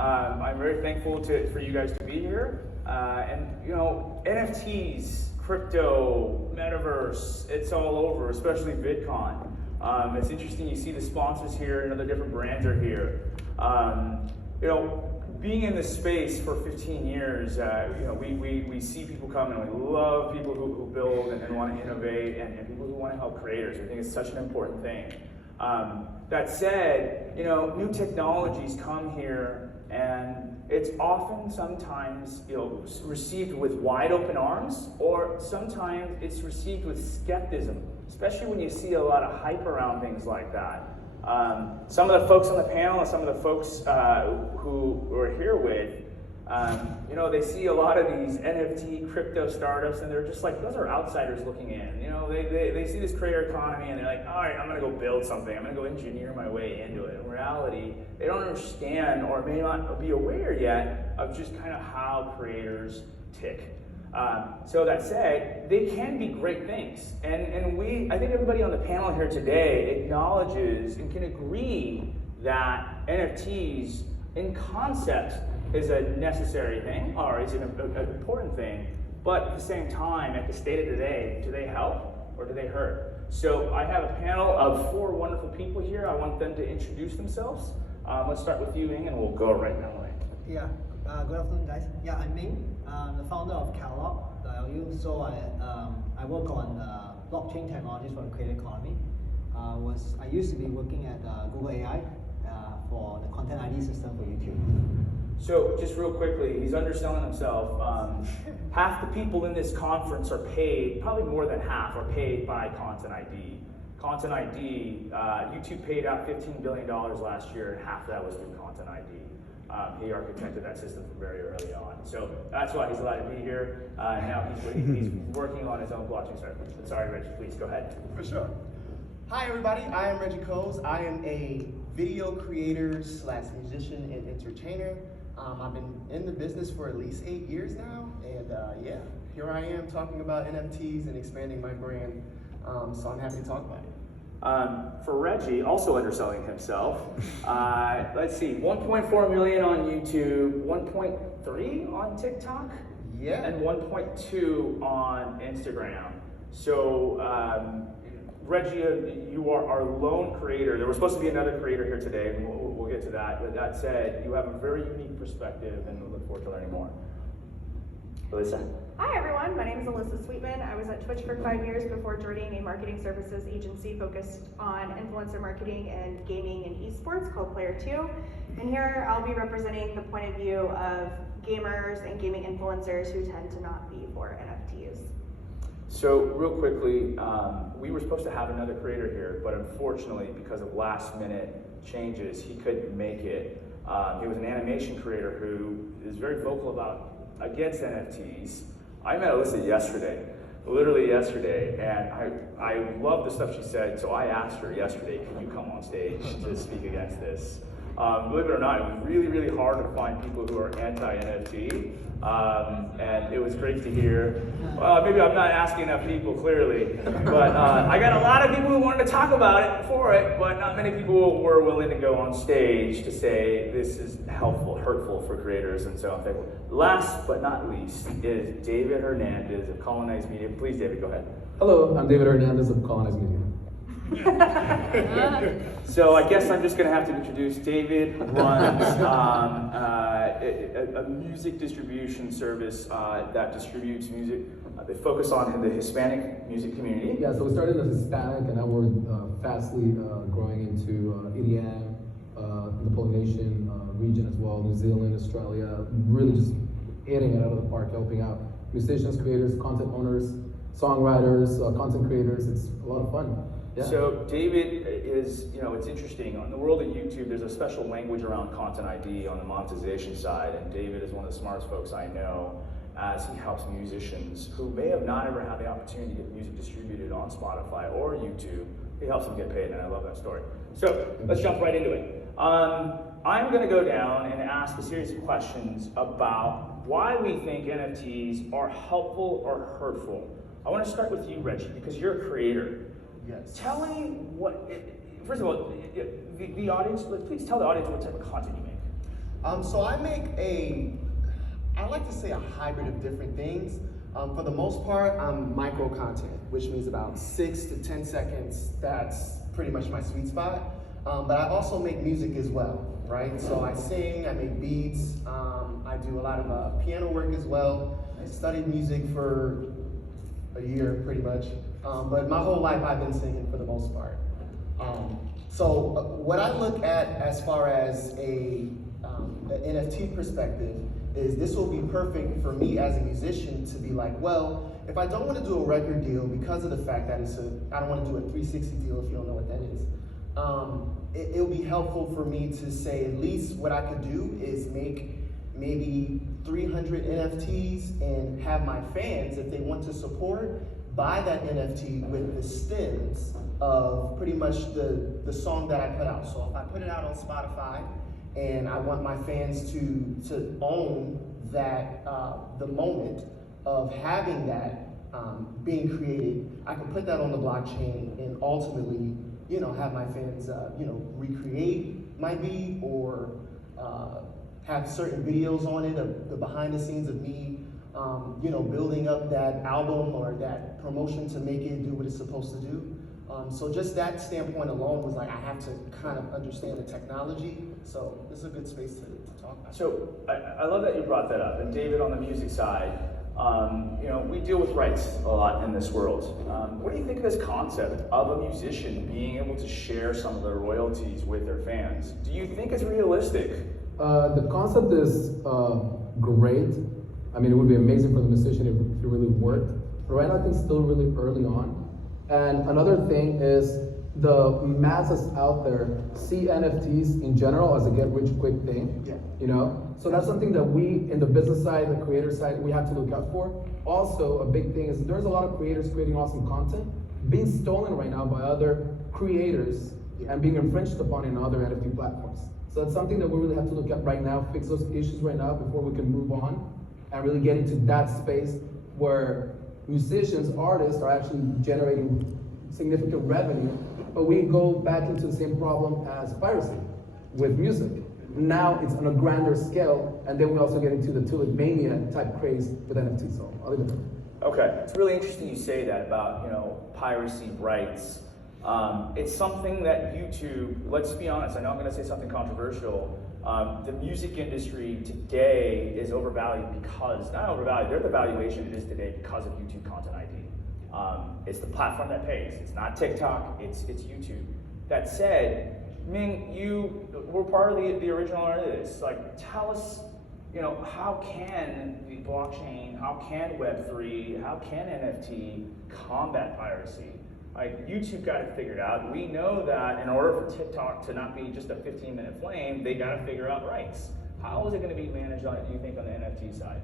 I'm very thankful for you guys to be here. And you know, NFTs, crypto, metaverse, it's all over, especially VidCon. It's interesting, you see the sponsors here and other different brands are here. You know, being in this space for 15 years, you know, we see people come and we love people who build and want to innovate and people who want to help creators. I think it's such an important thing. That said, you know, new technologies come here and it's often sometimes, you know, received with wide open arms, or sometimes it's received with skepticism, especially when you see a lot of hype around things like that. Some of the folks on the panel and some of the folks who we're here with, you know, they see a lot of these NFT crypto startups and they're just like, those are outsiders looking in. You know, they see this creator economy and they're like, all right, I'm gonna go build something. I'm gonna go engineer my way into it. In reality, they don't understand or may not be aware yet of just kind of how creators tick. So that said, they can be great things. And I think everybody on the panel here today acknowledges and can agree that NFTs in concept is a necessary thing, or is an important thing, but at the same time, at the state of today, do they help or do they hurt? So I have a panel of 4 wonderful people here. I want them to introduce themselves. Let's start with you, Ming, and we'll go right that way. Yeah, good afternoon, guys. Yeah, I'm Ming. I'm the founder of Catalog.lu. So I work on blockchain technologies for the creator economy. I used to be working at Google AI for the content ID system for YouTube. So just real quickly, he's underselling himself. Half the people in this conference are paid, probably more than half are paid by Content ID. Content ID, YouTube paid out $15 billion last year, and half of that was through Content ID. He architected that system from very early on. So that's why he's allowed to be here. Now he's working on his own blockchain startup. Sorry, Reggie, please go ahead. For sure. Hi, everybody. I am Reggie Coles. I am a video creator / musician and entertainer. I've been in the business for at least 8 years now, and yeah, here I am talking about NFTs and expanding my brand, so I'm happy to talk about it. For Reggie, also underselling himself, let's see, 1.4 million on YouTube, 1.3 on TikTok, yeah, and 1.2 on Instagram. So Reggie, you are our lone creator. There was supposed to be another creator here today, and we'll get to that. But that said, you have a very unique perspective, and we look forward to learning more. Alyssa. Hi everyone, my name is Alyssa Sweetman. I was at Twitch for 5 years before joining a marketing services agency focused on influencer marketing and gaming and esports called Player 2. And here I'll be representing the point of view of gamers and gaming influencers who tend to not be for NFTs. So real quickly, we were supposed to have another creator here, but unfortunately, because of last minute changes, he couldn't make it. He was an animation creator who is very vocal against NFTs. I met Alyssa yesterday, literally yesterday, and I love the stuff she said, so I asked her yesterday, can you come on stage to speak against this? Believe it or not, it was really, really hard to find people who are anti-NFT, and it was great to hear. Maybe I'm not asking enough people, clearly, but I got a lot of people who wanted to talk about it for it, but not many people were willing to go on stage to say this is hurtful for creators, and so I'm thankful. Last but not least is David Hernandez of Colonized Media. Please, David, go ahead. Hello, I'm David Hernandez of Colonized Media. So I guess I'm just going to have to introduce David. Runs a music distribution service that distributes music. They focus on the Hispanic music community. Yeah, so we started as Hispanic, and now we're fastly growing into EDM, the Polynesian region as well, New Zealand, Australia. Really just hitting it out of the park, helping out musicians, creators, content owners, songwriters, content creators. It's a lot of fun. Yeah. So David is, you know, it's interesting. In the world of YouTube, there's a special language around Content ID on the monetization side, and David is one of the smartest folks I know, as he helps musicians who may have not ever had the opportunity to get music distributed on Spotify or YouTube. He helps them get paid, and I love that story. So let's jump right into it. I'm going to go down and ask a series of questions about why we think NFTs are helpful or hurtful. I want to start with you, Reggie, because you're a creator. Yes. Tell me first of all, the audience, please tell the audience what type of content you make. So I make I like to say a hybrid of different things. For the most part, I'm micro content, which means about 6 to 10 seconds. That's pretty much my sweet spot. But I also make music as well, right? So I sing, I make beats, I do a lot of piano work as well. I studied music for a year, pretty much. But my whole life I've been singing for the most part. What I look at as far as an NFT perspective is this will be perfect for me as a musician to be like, well, if I don't want to do a record deal because of the fact that I don't want to do a 360 deal if you don't know what that is. It'll be helpful for me to say at least what I could do is make maybe 300 NFTs and have my fans, if they want to support, buy that NFT with the stems of pretty much the song that I put out. So if I put it out on Spotify and I want my fans to own that, the moment of having that being created, I can put that on the blockchain and ultimately, have my fans, recreate my beat or have certain videos on it of the behind the scenes of me, building up that album or that promotion to make it do what it's supposed to do. So just that standpoint alone was like, I have to kind of understand the technology. So this is a good space to talk about. So I love that you brought that up. And David, on the music side, we deal with rights a lot in this world. What do you think of this concept of a musician being able to share some of their royalties with their fans? Do you think it's realistic? The concept is great. I mean, it would be amazing for the musician if it really worked. But right now, I think it's still really early on. And another thing is the masses out there see NFTs in general as a get-rich-quick thing. Yeah. So that's something that we, in the business side, the creator side, we have to look out for. Also, a big thing is there's a lot of creators creating awesome content being stolen right now by other creators and being infringed upon in other NFT platforms. So that's something that we really have to look at right now, fix those issues right now before we can move on and really get into that space where musicians, artists are actually generating significant revenue, but we go back into the same problem as piracy with music. Now it's on a grander scale, and then we also get into the Tulip Mania type craze with NFTs. So I'll leave it there. Okay, it's really interesting you say that about piracy rights. It's something that YouTube, let's be honest, I know I'm going to say something controversial. The music industry today is overvalued because, not overvalued, they're the valuation it is today because of YouTube Content ID. It's the platform that pays. It's not TikTok, it's YouTube. That said, Ming, you were part of the original artists. Tell us, how can the blockchain, how can Web3, how can NFT combat piracy? YouTube got it figured out. We know that in order for TikTok to not be just a 15-minute flame, they got to figure out rights. How is it going to be managed, do you think, on the NFT side?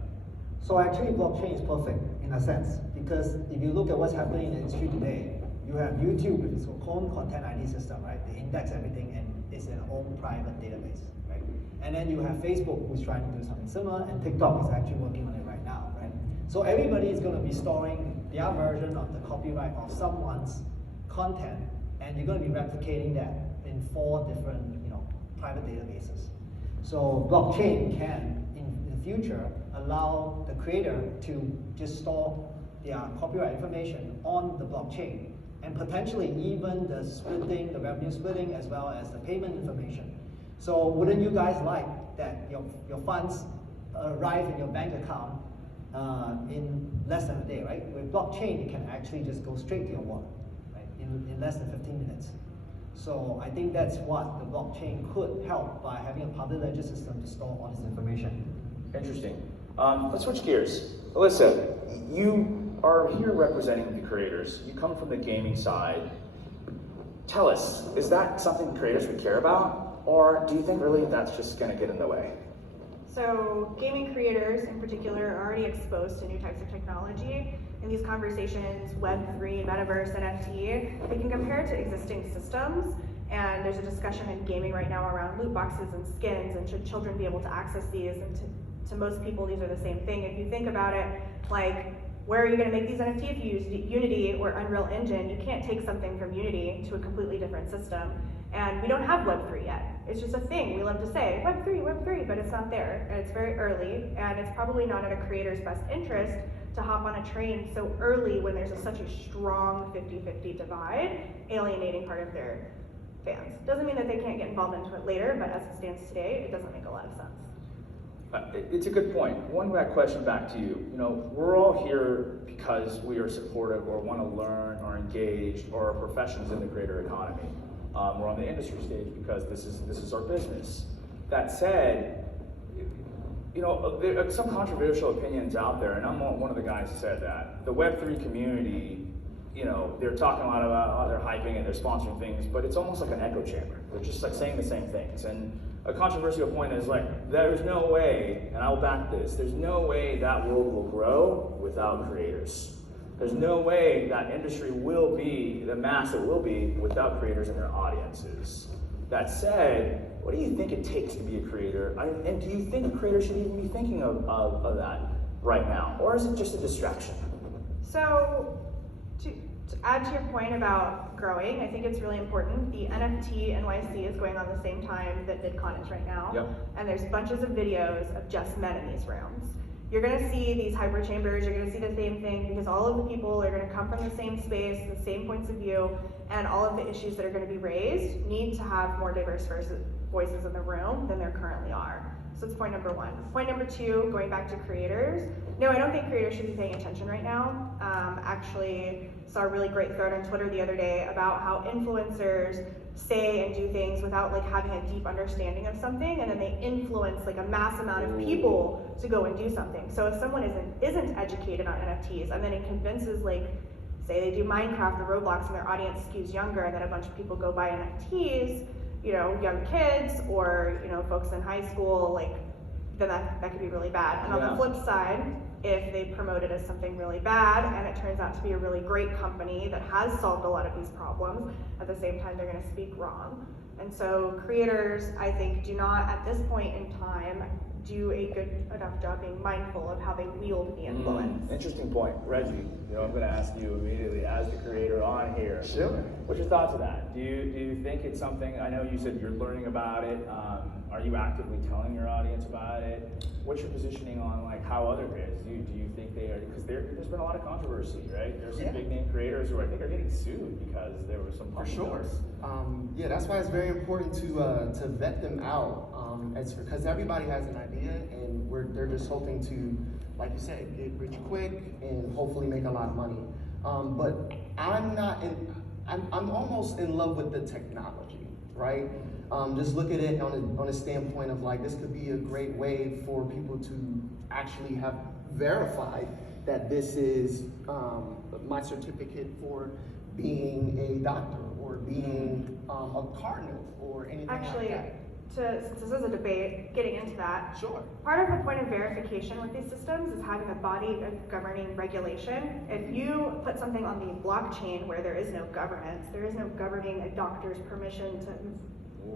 So actually, blockchain is perfect in a sense, because if you look at what's happening in the industry today, you have YouTube with its own content ID system, right? They index everything and it's an own private database, right? And then you have Facebook, who's trying to do something similar, and TikTok is actually working on it right now, right? So everybody is going to be storing their version of the copyright of someone's content, and you're going to be replicating that in 4 different, private databases. So blockchain can, in the future, allow the creator to just store their copyright information on the blockchain, and potentially even the splitting, the revenue splitting, as well as the payment information. So wouldn't you guys like that your funds arrive in your bank account in less than a day, right? With blockchain, it can actually just go straight to your wallet, right? In less than 15 minutes. So I think that's what the blockchain could help by having a public ledger system to store all this information. Interesting. Let's switch gears. Alyssa, you are here representing the creators. You come from the gaming side. Tell us, is that something creators would care about? Or do you think really that's just going to get in the way? So gaming creators in particular are already exposed to new types of technology. In these conversations, Web3, Metaverse, NFT, they can compare it to existing systems. And there's a discussion in gaming right now around loot boxes and skins, and should children be able to access these? And to most people, these are the same thing. If you think about it, where are you going to make these NFT if you use Unity or Unreal Engine? You can't take something from Unity to a completely different system. And we don't have Web3 yet. It's just a thing. We love to say Web3, but it's not there. And it's very early, and it's probably not in a creator's best interest to hop on a train so early when there's such a strong 50-50 divide, alienating part of their fans. Doesn't mean that they can't get involved into it later, but as it stands today, it doesn't make a lot of sense. It's a good point. One back question back to you. You know, we're all here because we are supportive or want to learn or engage or are professionals in the creator economy. We're on the industry stage because this is our business. That said, you know, there are some controversial opinions out there, and I'm one of the guys who said that. The Web3 community, you know, they're talking a lot about, they're hyping it, they're sponsoring things, but it's almost like an echo chamber. They're just like saying the same things. And a controversial point is like, there's no way, and I'll back this, there's no way that world will grow without creators. There's no way that industry will be the mass it will be without creators and their audiences. That said, what do you think it takes to be a creator? And do you think a creator should even be thinking of that right now? Or is it just a distraction? So, to add to your point about growing, I think it's really important. The NFT NYC is going on the same time that VidCon is right now. Yep. And there's bunches of videos of just men in these rooms. You're gonna see these hyper chambers, you're gonna see the same thing because all of the people are gonna come from the same space, the same points of view, and all of the issues that are gonna be raised need to have more diverse voices in the room than there currently are. So that's point number one. Point number two, going back to creators. No, I don't think creators should be paying attention right now. Actually, saw a really great thread on Twitter the other day about how influencers say and do things without like having a deep understanding of something, and then they influence like a mass amount of people to go and do something. So if someone isn't educated on NFTs and then it convinces, like, say they do Minecraft or Roblox and their audience skews younger, and then a bunch of people go buy NFTs, you know, young kids or, you know, folks in high school, like, then that could be really bad. And on the flip side, if they promote it as something really bad and it turns out to be a really great company that has solved a lot of these problems, at the same time they're going to speak wrong. And so creators, I think, do not at this point in time do a good enough job being mindful of how they wield the influence. Interesting point. Reggie, you know, I'm going to ask you immediately as the creator on here. Sure. What's your thoughts of that? Do you think it's something, I know you said you're learning about it. Are you actively telling your audience about it? What's your positioning on like how other creators do? Do you think they are, because there's been a lot of controversy, right? There's some big name creators who I think are getting sued because there was some For sure. problems. Yeah, that's why it's very important to vet them out. Because everybody has an idea, and they're just hoping to, like you said, get rich quick and hopefully make a lot of money. But I'm almost in love with the technology, right? Just look at it on a standpoint of like, this could be a great way for people to actually have verified that this is my certificate for being a doctor or being a cardinal or anything Actually, like that. since this is a debate, getting into that, Sure. part of the point of verification with these systems is having a body of governing regulation. If you put something on the blockchain where there is no governance, there is no governing a doctor's permission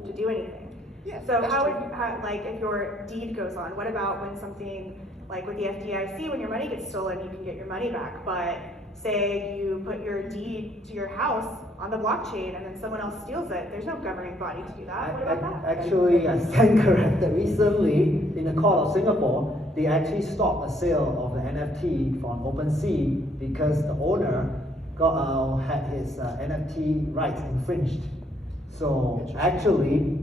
to do anything. Yeah, So that's how true. would, like, if your deed goes on, what about when something, like with the FDIC, when your money gets stolen, you can get your money back, but say you put your deed to your house on the blockchain and then someone else steals it, there's no governing body to do that. What about that? Actually, I stand corrected. Recently, in the court of Singapore, they actually stopped a sale of the NFT from OpenSea because the owner had his NFT rights infringed. So actually,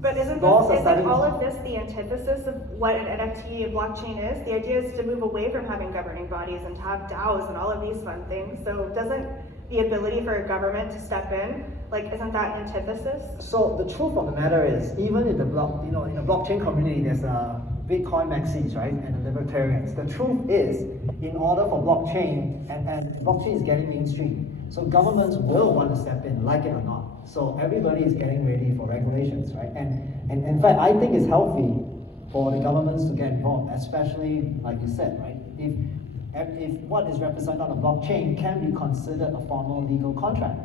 But isn't laws are isn't starting- all of this the antithesis of what an NFT and blockchain is? The idea is to move away from having governing bodies and to have DAOs and all of these fun things. So doesn't the ability for a government to step in, like, isn't that an antithesis? So the truth of the matter is, even in the in the blockchain community, there's a Bitcoin maxis, right, and the libertarians. The truth is, in order for blockchain, and blockchain is getting mainstream, so governments will want to step in, like it or not. So everybody is getting ready for regulations, right? And in fact, I think it's healthy for the governments to get involved, especially like you said, right? If what is represented on the blockchain can be considered a formal legal contract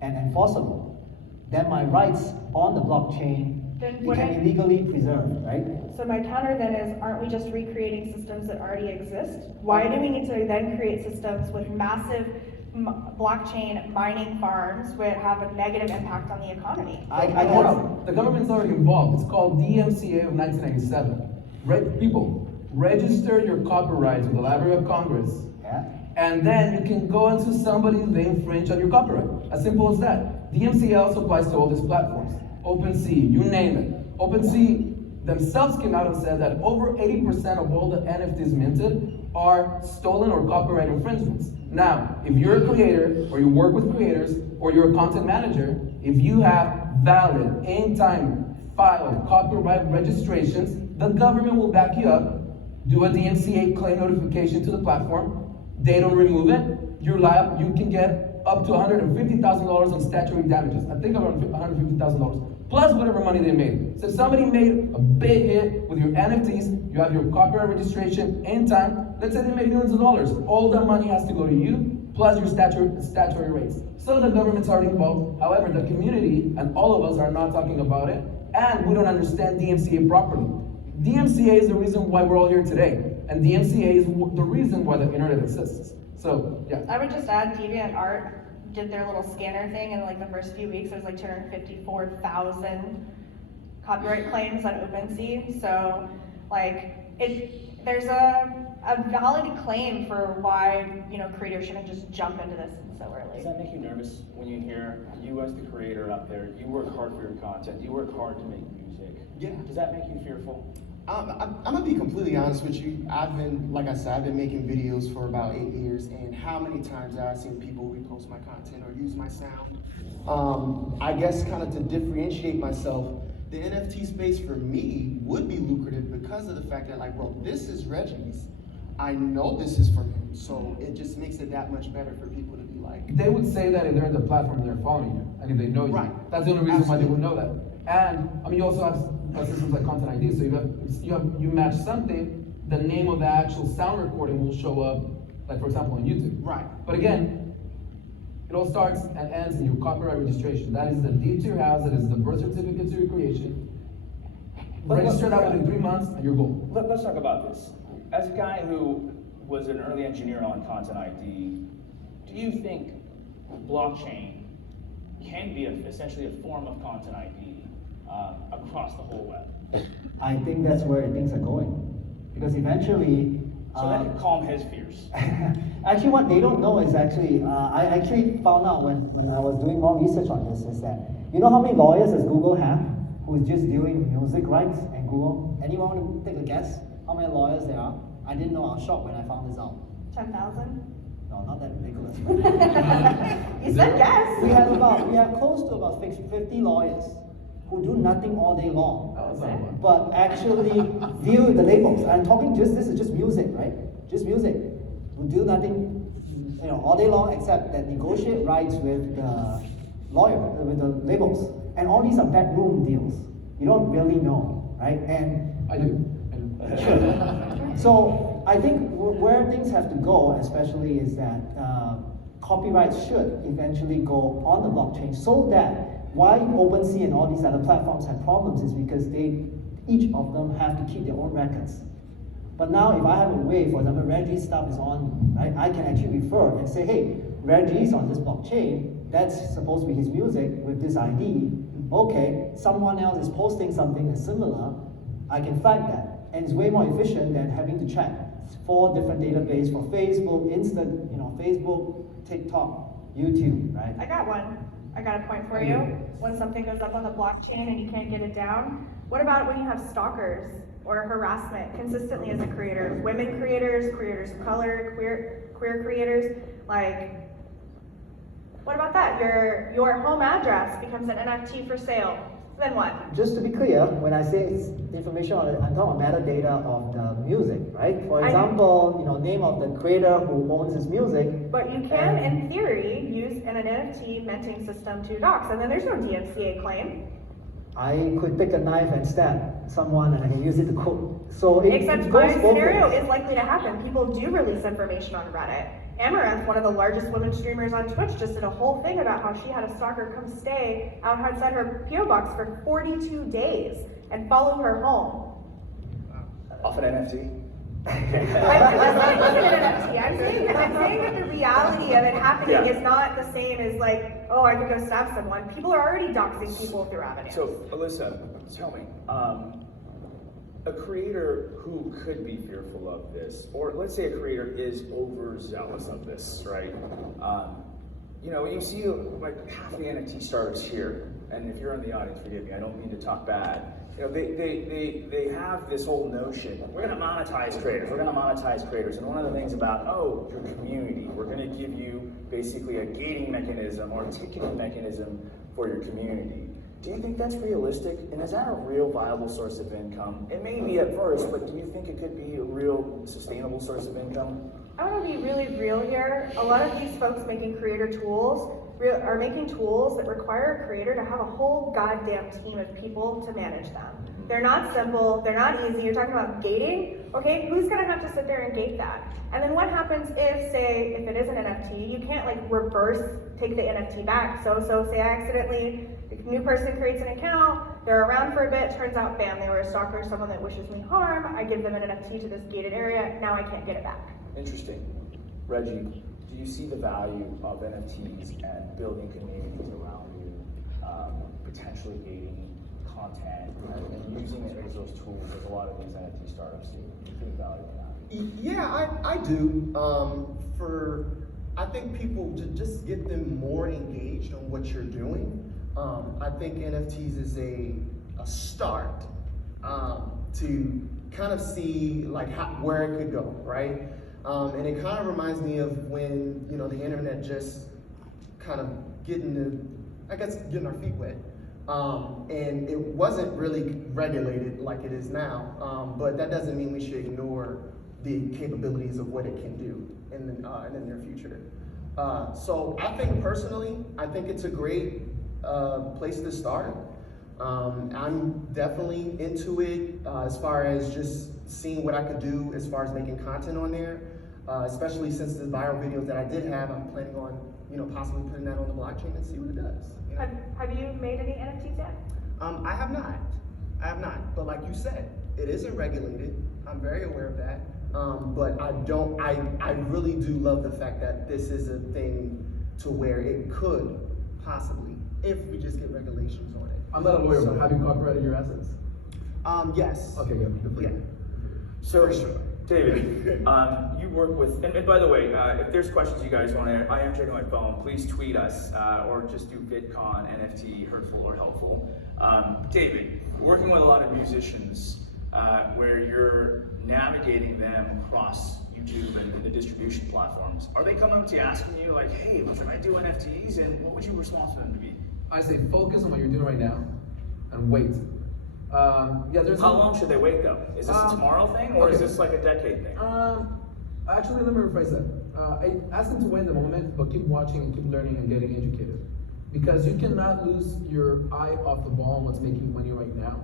and enforceable, then my rights on the blockchain Then they what can be legally preserved, right? So my counter then is, aren't we just recreating systems that already exist? Why do we need to then create systems with massive blockchain mining farms would have a negative impact on the economy. I Hold guess. on. The government's already involved. It's called DMCA of 1997. People, register your copyrights with the Library of Congress, Yeah. and then you can go into somebody they infringe on your copyright. As simple as that. DMCA also applies to all these platforms. OpenSea, you name it. OpenSea themselves came out and said that over 80% of all the NFTs minted are stolen or copyright infringements. Now, if you're a creator, or you work with creators, or you're a content manager, if you have valid, in-time filed copyright registrations, the government will back you up, do a DMCA claim notification to the platform, they don't remove it, you're liable, you can get up to $150,000 on statutory damages. I think around $150,000, plus whatever money they made. So if somebody made a big hit with your NFTs, you have your copyright registration in time, let's say they made millions of dollars, all that money has to go to you, plus your statutory rates. So the government's already involved, however, the community and all of us are not talking about it, and we don't understand DMCA properly. DMCA is the reason why we're all here today, and DMCA is the reason why the internet exists. So, yeah. I would just add, DeviantArt did their little scanner thing, and like the first few weeks, there was like 254,000 copyright claims on OpenSea. So, like, there's a valid claim for why creators shouldn't just jump into this so early. Does that make you nervous when you hear you as the creator up there, you work hard for your content, you work hard to make music? Yeah. Does that make you fearful? I'm gonna be completely honest with you. Like I said, I've been making videos for about 8 years, and how many times have I seen people repost my content or use my sound? I guess kind of to differentiate myself, the NFT space for me would be lucrative because of the fact that, like, bro, this is Reggie's. I know this is from him, so it just makes it that much better for people to be like. They would say that if they're in the platform and they're following you, and if they know you. Right. That's the only reason why they Absolutely. would know that. And I mean, you also have systems like Content ID. So you match something, the name of the actual sound recording will show up, like for example on YouTube. Right. But again, it all starts and ends in your copyright registration. That is the deed to your house. That is the birth certificate to your creation. Register that within 3 months, and you're golden. Let's talk about this. As a guy who was an early engineer on Content ID, do you think blockchain can be essentially a form of Content ID across the whole web? I think that's where things are going. Because eventually, So that can calm his fears. actually what they don't know is actually, I actually found out when I was doing more research on this, is that, you know how many lawyers does Google have who is just doing music rights and Google? Anyone want to take a guess how many lawyers there are? I didn't know, I was shocked when I found this out. 10,000? No, not that ridiculous. You said yes. We have close to about 50 lawyers who do nothing all day long, That's not one. but actually view the labels. I'm talking this is just music, right? Just music. Who do nothing, all day long except that negotiate rights with the lawyer, with the labels. And all these are backroom deals. You don't really know, right? And I do. sure. So I think where things have to go, especially, is that copyright should eventually go on the blockchain, so that why OpenSea and all these other platforms have problems is because each of them have to keep their own records. But now if I have a way, for example, Reggie's stuff is on, right, I can actually refer and say, hey, Reggie's on this blockchain, that's supposed to be his music with this ID. Okay, someone else is posting something that's similar, I can flag that. And it's way more efficient than having to check 4 different databases for Facebook, Facebook, TikTok, YouTube, right? I got one. I got a point for you. When something goes up on the blockchain and you can't get it down, what about when you have stalkers or harassment consistently as a creator? Women creators, creators of color, queer creators, like, what about that? Your home address becomes an NFT for sale. Then what? Just to be clear, when I say it's information on it, I'm talking about metadata of the music, right? For example, name of the creator who owns his music. But you can, in theory, use an NFT minting system to dox, and then there's no DMCA claim. I could pick a knife and stab someone and I can use it to cook. So Except it my goes both scenario ways. is likely to happen. People do release information on Reddit. Amaranth, one of the largest women streamers on Twitch, just did a whole thing about how she had a stalker come stay outside her PO box for 42 days and follow her home. Off an NFT? I'm not even an NFT. I'm saying that the reality of it happening Yeah. is not the same as like, oh, I could go stab someone. People are already doxing people through avenues. So, Alyssa, tell me, a creator who could be fearful of this, or let's say a creator is overzealous of this, right? You know, you see like half the NFT startups here, and if you're in the audience, forgive me, I don't mean to talk bad. You know, they have this whole notion, we're gonna monetize creators, and one of the things about, oh, your community, we're gonna give you basically a gating mechanism or a ticketing mechanism for your community. Do you think that's realistic? And is that a real viable source of income? It may be at first, but do you think it could be a real sustainable source of income? I want to be really real here. A lot of these folks making creator tools are making tools that require a creator to have a whole goddamn team of people to manage them. They're not simple, they're not easy. You're talking about gating, okay? Who's gonna have to sit there and gate that? And then what happens if, say, if it is an NFT, you can't like reverse take the NFT back. So say I accidentally, a new person creates an account, they're around for a bit, turns out, bam, they were a stalker, someone that wishes me harm, I give them an NFT to this gated area, now I can't get it back. Interesting. Reggie, do you see the value of NFTs and building communities around you, potentially gating content and using it as those tools as a lot of these NFT startups do? Do you see value in that? Yeah, I do. I think people to just get them more engaged on what you're doing. I think NFTs is a start to kind of see like where it could go, right? And it kind of reminds me of when the internet just kind of getting our feet wet. And it wasn't really regulated like it is now, but that doesn't mean we should ignore the capabilities of what it can do in the near future. So I think personally, I think it's a great place to start. I'm definitely into it as far as just seeing what I could do as far as making content on there, especially since the viral videos that I did have, I'm planning on possibly putting that on the blockchain and see what it does. Have you made any NFTs yet? I have not, but like you said, it isn't regulated. I'm very aware of that. But I really do love the fact that this is a thing to where it could possibly, if we just get regulations on it. I'm not a lawyer, but have you copyrighted your assets? Yes. Okay, good for you. So, For sure. David, you work with, and by the way, if there's questions you guys want to, I am checking my phone, please tweet us, or just do VidCon, NFT, hurtful or helpful. David, working with a lot of musicians, where you're navigating them across YouTube and the distribution platforms, are they coming up to you asking you like, hey, should I do NFTs, and what would you respond to them to be? I say focus on what you're doing right now and wait. How long should they wait though? Is this a tomorrow thing, or is this like a decade thing? Actually, let me rephrase that. I ask them to wait in the moment, but keep watching and keep learning and getting educated. Because you cannot lose your eye off the ball on what's making money right now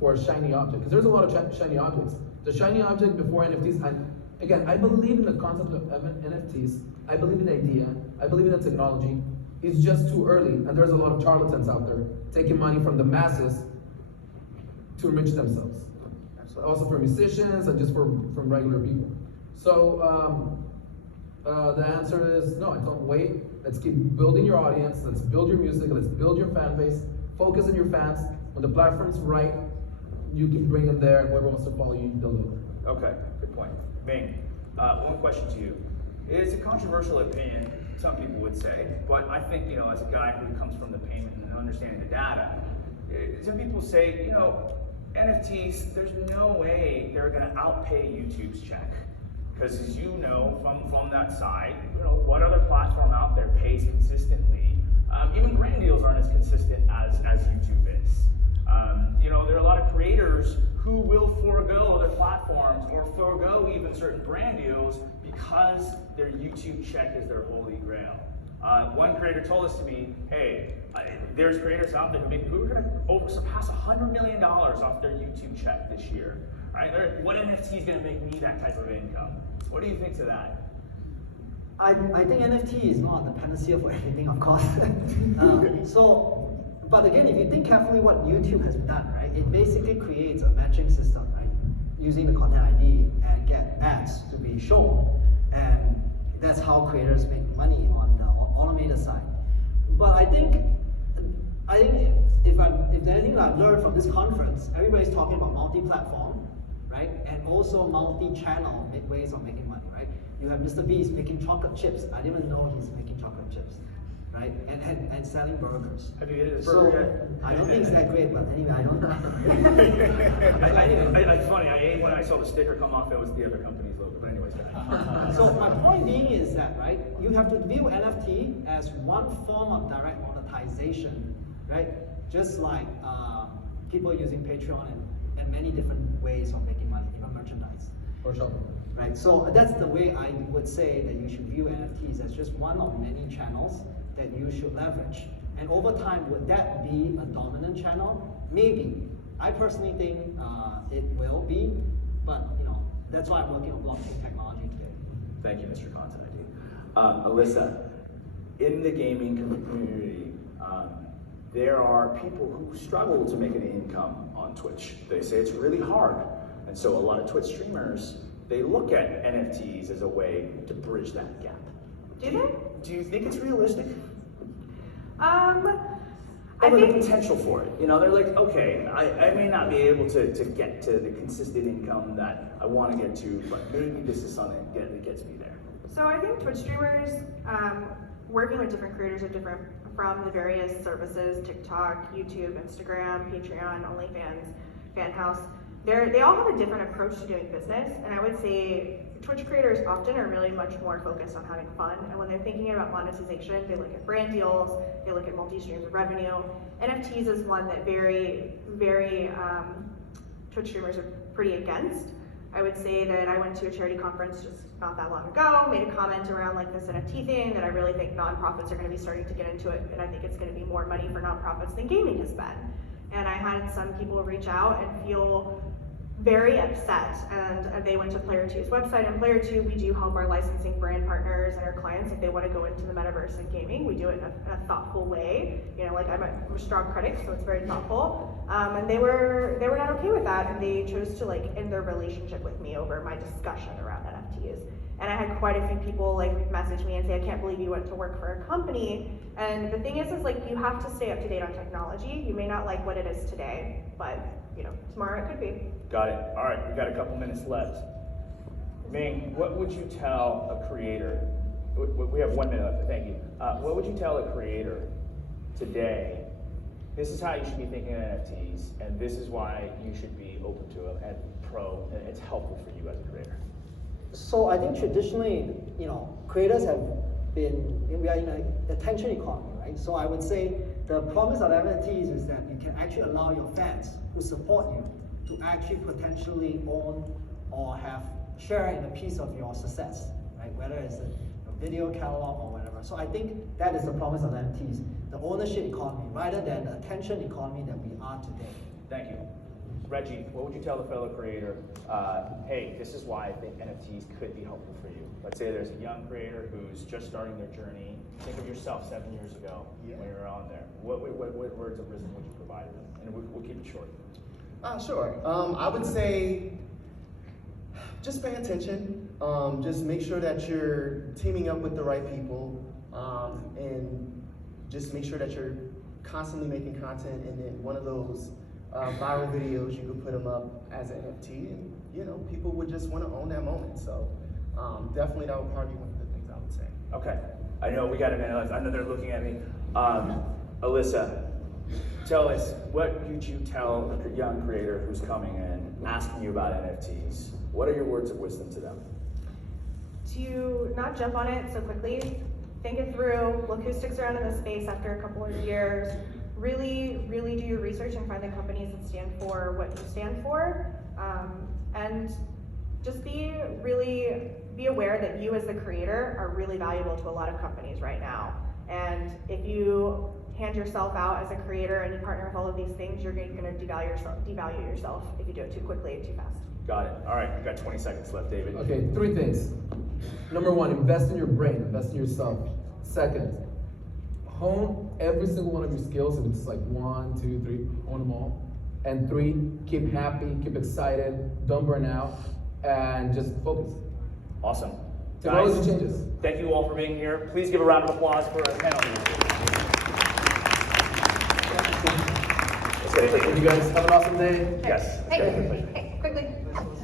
for a shiny object. Because there's a lot of shiny objects. The shiny object before NFTs, again, I believe in the concept of NFTs. I believe in the idea. I believe in the technology. It's just too early, and there's a lot of charlatans out there taking money from the masses to enrich themselves. Also for musicians and just from regular people. So the answer is no, I don't wait. Let's keep building your audience. Let's build your music. Let's build your fan base. Focus on your fans. When the platform's right, you can bring them there, and whoever wants to follow you, they'll do it. Okay, good point. Ming, one question to you. It's a controversial opinion, some people would say, but I think, as a guy who comes from the payment and understanding the data, some people say, NFTs, there's no way they're gonna outpay YouTube's check. Because as you know, from that side, what other platform out there pays consistently? Even brand deals aren't as consistent as YouTube is. There are a lot of creators who will forego other platforms or forego even certain brand deals because their YouTube check is their holy grail. One creator told us to me, hey, there's creators out there who are going to surpass $100 million off their YouTube check this year. Right? What NFT is going to make me that type of income? What do you think to that? I think NFT is not the panacea for everything, of course. But again, if you think carefully what YouTube has done, right, it basically creates a matching system, right? using the content ID and get ads to be shown, and that's how creators make money on the automated side. But I think if there's anything that I've learned from this conference, everybody's talking about multi-platform, right? And also multi-channel ways of making money, right? You have Mr. Beast making chocolate chips. I didn't even know he's making chocolate chips, right? And selling burgers. Have you hit a So burger yet? I don't think it's that great, but anyway, I don't know. It's funny. I ate when I saw the sticker come off. It was the other company's logo. But anyways. So my point being is that, right, you have to view NFT as one form of direct monetization, right? Just like people using Patreon and many different ways of making money, even merchandise. Or shopping. Right, so that's the way I would say that you should view NFTs as just one of many channels that you should leverage. And over time, would that be a dominant channel? Maybe. I personally think it will be, but that's why I'm working on blockchain technology today. Thank you, Mr. Content ID. Alyssa, in the gaming community, there are people who struggle to make an income on Twitch. They say it's really hard. And so a lot of Twitch streamers, they look at NFTs as a way to bridge that gap. Do they? Do you think it's realistic? I The think potential for it. They're like, okay, I may not be able to get to the consistent income that I want to get to, but maybe this is something that gets me there. so. I think Twitch streamers working with different creators from the various services: TikTok, YouTube, Instagram, Patreon, OnlyFans, FanHouse. They all have a different approach to doing business, and I would say Twitch creators often are really much more focused on having fun, and when they're thinking about monetization, they look at brand deals, they look at multi-streams of revenue. NFTs is one that very Twitch streamers are pretty against. I would say that I went to a charity conference just not that long ago, made a comment around like this NFT thing, that I really think nonprofits are going to be starting to get into it, and I think it's going to be more money for nonprofits than gaming has been. And I had some people reach out and feel very upset, and they went to Player 2's website. And Player 2, we do help our licensing brand partners and our clients if they want to go into the metaverse and gaming. We do it in a thoughtful way. I'm a strong critic, so it's very thoughtful. And they were not okay with that, and they chose to end their relationship with me over my discussion around NFTs. And I had quite a few people message me and say, I can't believe you went to work for a company. And the thing is you have to stay up to date on technology. You may not like what it is today, but tomorrow it could be. Got it. All right, we've got a couple minutes left. Ming, what would you tell a creator? We have 1 minute left, thank you. What would you tell a creator today? This is how you should be thinking of NFTs, and this is why you should be open to it and and it's helpful for you as a creator. So I think traditionally, creators have been, we are in an attention economy, right? So I would say the promise of NFTs is that you can actually allow your fans who support you to actually potentially own or have share in a piece of your success, right? Whether it's a video catalog or whatever. So I think that is the promise of NFTs, the ownership economy, rather than the attention economy that we are today. Thank you. Reggie, what would you tell a fellow creator? Hey, this is why I think NFTs could be helpful for you. Let's say there's a young creator who's just starting their journey. Think of yourself 7 years ago when you were on there. What words of wisdom would you provide them? And we'll keep it short. Sure. I would say just pay attention. Just make sure that you're teaming up with the right people, and just make sure that you're constantly making content. And then one of those viral videos, you could put them up as an NFT, and people would just want to own that moment. So definitely that would probably be one of the things I would say. Okay. I know we got a minute left. I know they're looking at me. Alyssa, tell us, what would you tell a young creator who's coming in, asking you about NFTs? What are your words of wisdom to them? To not jump on it so quickly, think it through, look who sticks around in the space after a couple of years, really do your research and find the companies that stand for what you stand for, and just be aware that you as the creator are really valuable to a lot of companies right now. And if you hand yourself out as a creator and you partner with all of these things, you're going to devalue yourself if you do it too quickly and too fast. Got it. All right, we've got 20 seconds left, David. Okay, 3 things. Number 1, invest in your brain, invest in yourself. Second, hone every single one of your skills. If it's 1, 2, 3, own them all. And 3, keep happy, keep excited, don't burn out, and just focus. Awesome. Technology Guys, changes. thank you all for being here. Please give a round of applause for ChannelMeter. You guys have an awesome day. Yes. Hey, hey.